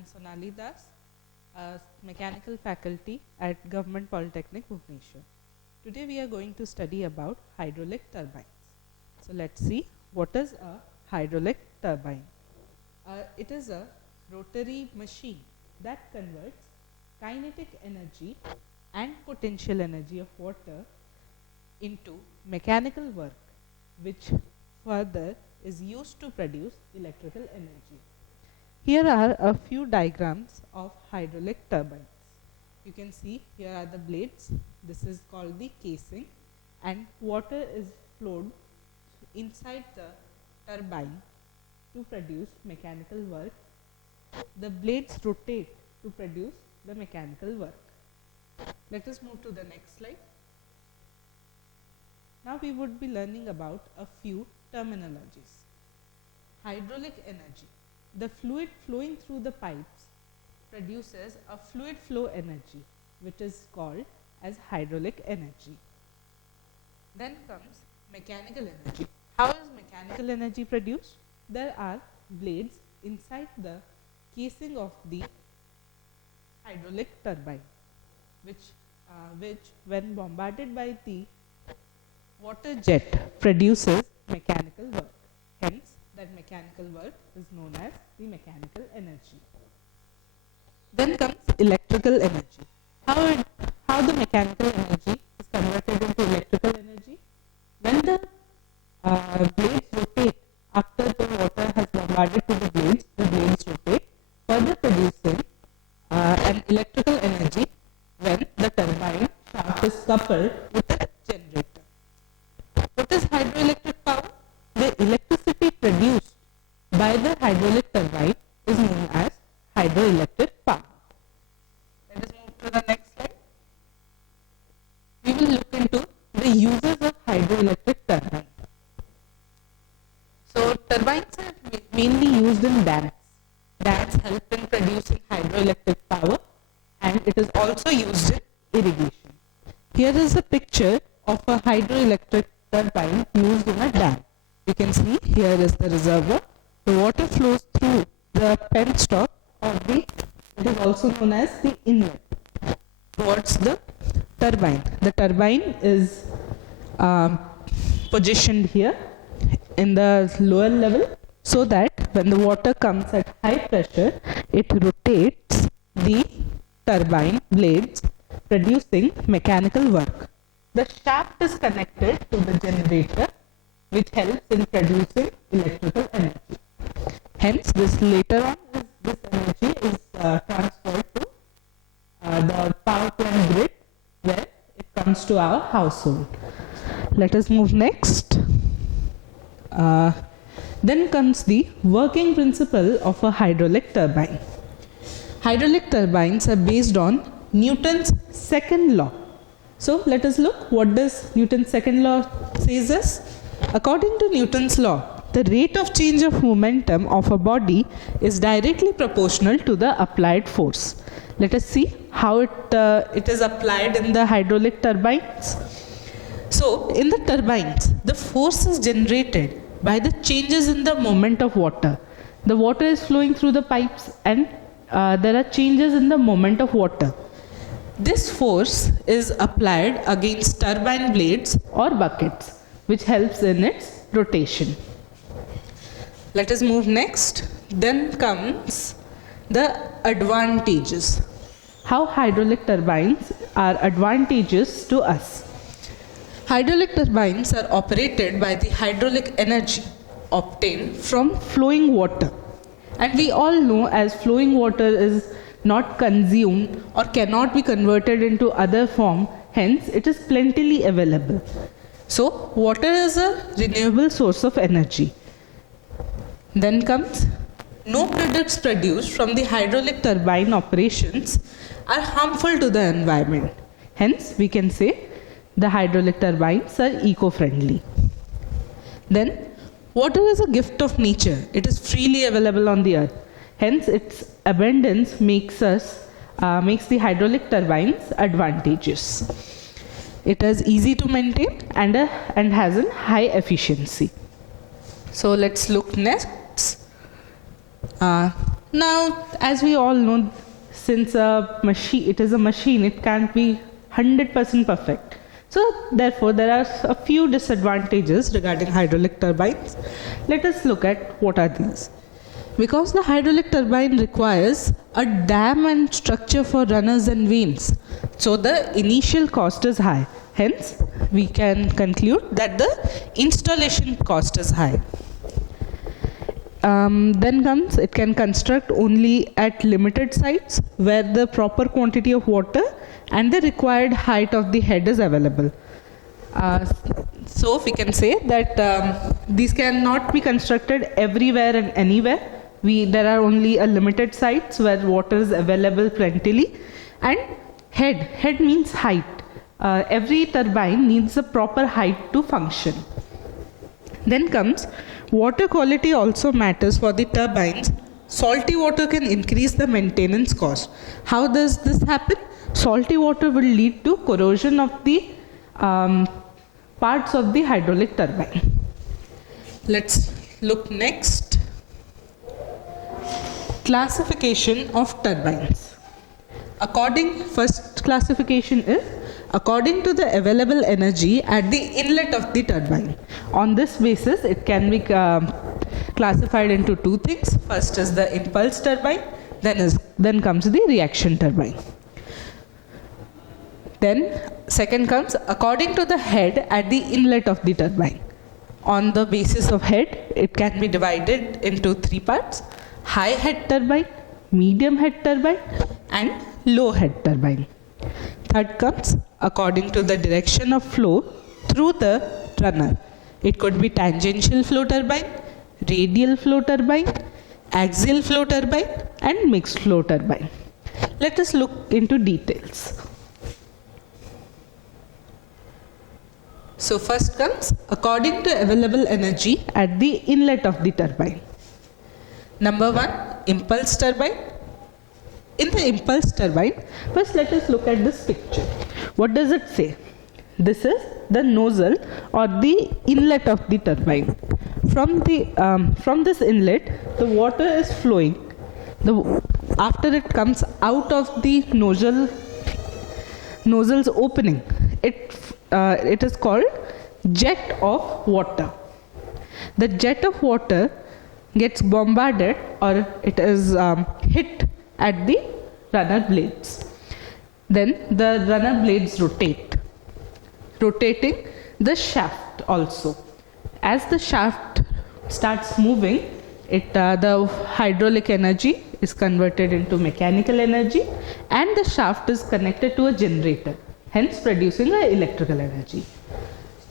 am Sonali Das, a mechanical faculty at Government Polytechnic, Bhubaneswar. Today we are going to study about hydraulic turbines. So let's see what is a hydraulic turbine. It is a rotary machine that converts kinetic energy and potential energy of water into mechanical work, which further is used to produce electrical energy. Here are a few diagrams of hydraulic turbines. You can see here are the blades. This is called the casing, and water is flowed inside the turbine to produce mechanical work. The blades rotate to produce the mechanical work. Let us move to the next slide. Now we would be learning about a few terminologies. Hydraulic energy. The fluid flowing through the pipes produces a fluid flow energy, which is called as hydraulic energy. Then comes mechanical energy. How is mechanical energy produced? There are blades inside the casing of the hydraulic turbine, which when bombarded by the water jet produces mechanical work. Hence, that mechanical work is known as the mechanical energy. Then comes electrical energy. How the mechanical energy is converted into electrical energy? When the blades rotate after the water has bombarded to the blades rotate, further producing an electrical energy when the turbine shaft is coupled with a generator. What is hydroelectric power? The electricity produced by the hydraulic turbine is known as hydroelectric power. Let us move to the next slide. We will look into the uses of hydroelectric turbine. So turbines are mainly used in dams. Dams help in producing hydroelectric power, and it is also used in irrigation. Here is a picture of a hydroelectric turbine used in a dam. You can see here is the reservoir. The water flows through the penstock of it is also known as the inlet towards the turbine. The turbine is positioned here in the lower level, so that when the water comes at high pressure, it rotates the turbine blades, producing mechanical work. The shaft is connected to the generator, which helps in producing electrical energy. Hence, this later on, this energy is transferred to the power plant grid, where it comes to our household. Let us move next. Then comes the working principle of a hydraulic turbine. Hydraulic turbines are based on Newton's second law. So let us look what does Newton's second law says us. According to Newton's law, the rate of change of momentum of a body is directly proportional to the applied force. Let us see how it is applied in the hydraulic turbines. So in the turbines, the force is generated by the changes in the moment of water. The water is flowing through the pipes, and there are changes in the moment of water. This force is applied against turbine blades or buckets, which helps in its rotation. Let us move next. Then comes the advantages. How hydraulic turbines are advantageous to us. Hydraulic turbines are operated by the hydraulic energy obtained from flowing water. And we all know, as flowing water is not consumed or cannot be converted into other form, hence it is plentifully available. So water is a renewable source of energy. Then comes, no products produced from the hydraulic turbine operations are harmful to the environment. Hence we can say the hydraulic turbines are eco-friendly. Then water is a gift of nature. It is freely available on the earth. Hence its abundance makes the hydraulic turbines advantageous. It is easy to maintain and has a high efficiency. So let's look next. Now, as we all know, since it is a machine, it can't be 100% perfect. So, therefore, there are a few disadvantages regarding hydraulic turbines. Let us look at what are these. Because the hydraulic turbine requires a dam and structure for runners and vanes, so the initial cost is high. Hence, we can conclude that the installation cost is high. Then comes, it can construct only at limited sites where the proper quantity of water and the required height of the head is available. So we can say that these cannot be constructed everywhere and anywhere. There are only a limited sites where water is available plentifully. And head means height. Every turbine needs a proper height to function. Then comes, water quality also matters for the turbines. Salty water can increase the maintenance cost. How does this happen? Salty water will lead to corrosion of the parts of the hydraulic turbine. Let's look next. Classification of turbines. First classification is according to the available energy at the inlet of the turbine. On this basis, it can be classified into two things. First is the impulse turbine, then comes the reaction turbine. Then second comes according to the head at the inlet of the turbine. On the basis of head, it can be divided into three parts: high head turbine, medium head turbine, and low head turbine. Third comes according to the direction of flow through the runner. It could be tangential flow turbine, radial flow turbine, axial flow turbine, and mixed flow turbine. Let us look into details. So first comes according to available energy at the inlet of the turbine. Number one, impulse turbine. In the impulse turbine, first let us look at this picture. What does it say? This is the nozzle or the inlet of the turbine. From this inlet, the water is flowing. After it comes out of the nozzle's opening, it is called jet of water. The jet of water gets bombarded, or it is hit at the runner blades. Then the runner blades rotating the shaft also. As the shaft starts moving, the hydraulic energy is converted into mechanical energy, and the shaft is connected to a generator, hence producing electrical energy.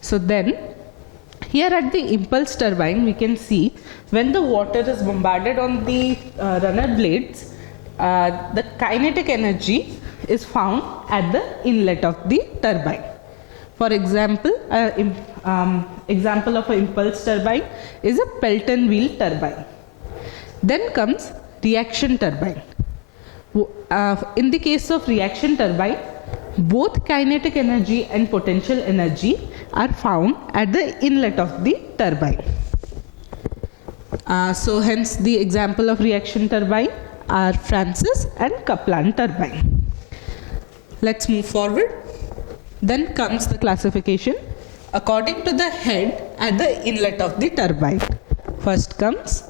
So then, here at the impulse turbine, we can see when the water is bombarded on the runner blades, the kinetic energy is found at the inlet of the turbine. For example, example of an impulse turbine is a Pelton wheel turbine. Then comes reaction turbine. In the case of reaction turbine, both kinetic energy and potential energy are found at the inlet of the turbine. So hence the example of reaction turbine are Francis and Kaplan turbine. Let's move forward. Then comes the classification according to the head at the inlet of the turbine. First comes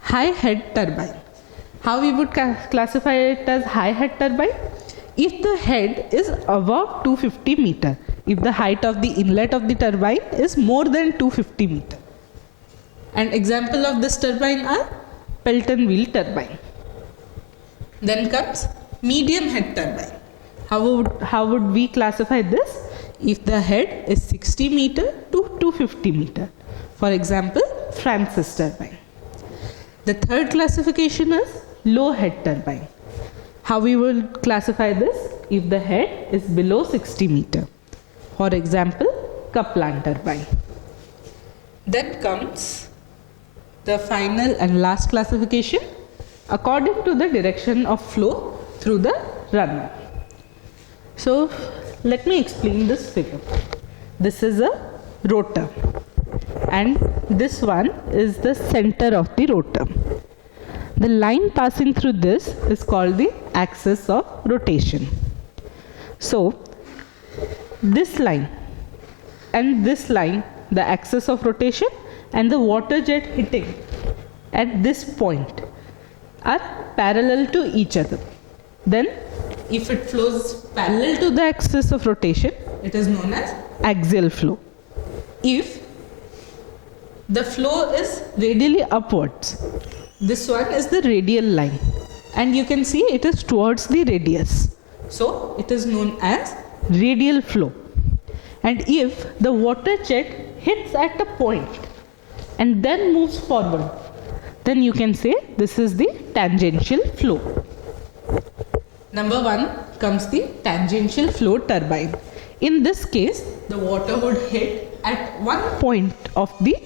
high head turbine. How we would classify it as high head turbine? If the head is above 250 meter, if the height of the inlet of the turbine is more than 250 meter. An example of this turbine are Pelton wheel turbine. Then comes medium head turbine. How would we classify this? If the head is 60 meter to 250 meter. For example, Francis turbine. The third classification is low head turbine. How we will classify this? If the head is below 60 meter. For example, Kaplan turbine. Then comes the final and last classification according to the direction of flow through the runner. So let me explain this figure. This is a rotor and this one is the center of the rotor. The line passing through this is called the axis of rotation. So this line and this line, the axis of rotation, and the water jet hitting at this point are parallel to each other. Then if it flows parallel to the axis of rotation, it is known as axial flow. If the flow is radially upwards, this one is the radial line, and you can see it is towards the radius, so it is known as radial flow. And if the water jet hits at a point and then moves forward, then you can say this is the tangential flow. Number 1 comes the tangential flow turbine. In this case, the water would hit at one point of the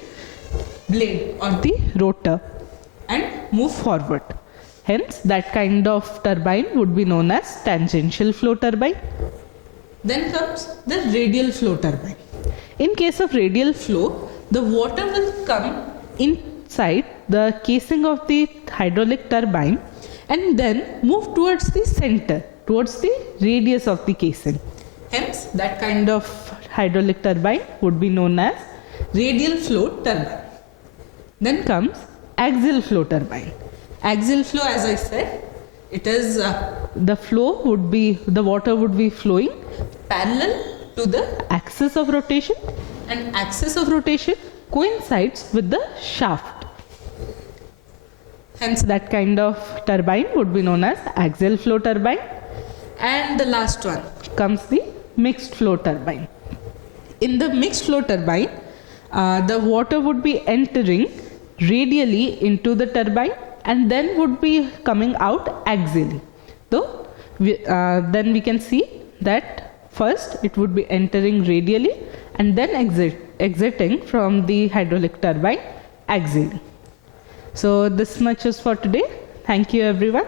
blade or the rotor and move forward. Hence, that kind of turbine would be known as tangential flow turbine. Then comes the radial flow turbine. In case of radial flow, the water will come inside the casing of the hydraulic turbine and then move towards the center, towards the radius of the casing. Hence, that kind of hydraulic turbine would be known as radial flow turbine. Then comes axial flow turbine. Axial flow, as I said, it is the water would be flowing parallel to the axis of rotation, and axis of rotation coincides with the shaft. Hence, that kind of turbine would be known as axial flow turbine. And the last one comes the mixed flow turbine. In the mixed flow turbine, the water would be entering radially into the turbine and then would be coming out axially. So, then we can see that first it would be entering radially and then exiting from the hydraulic turbine axially. So this much is for today. Thank you everyone.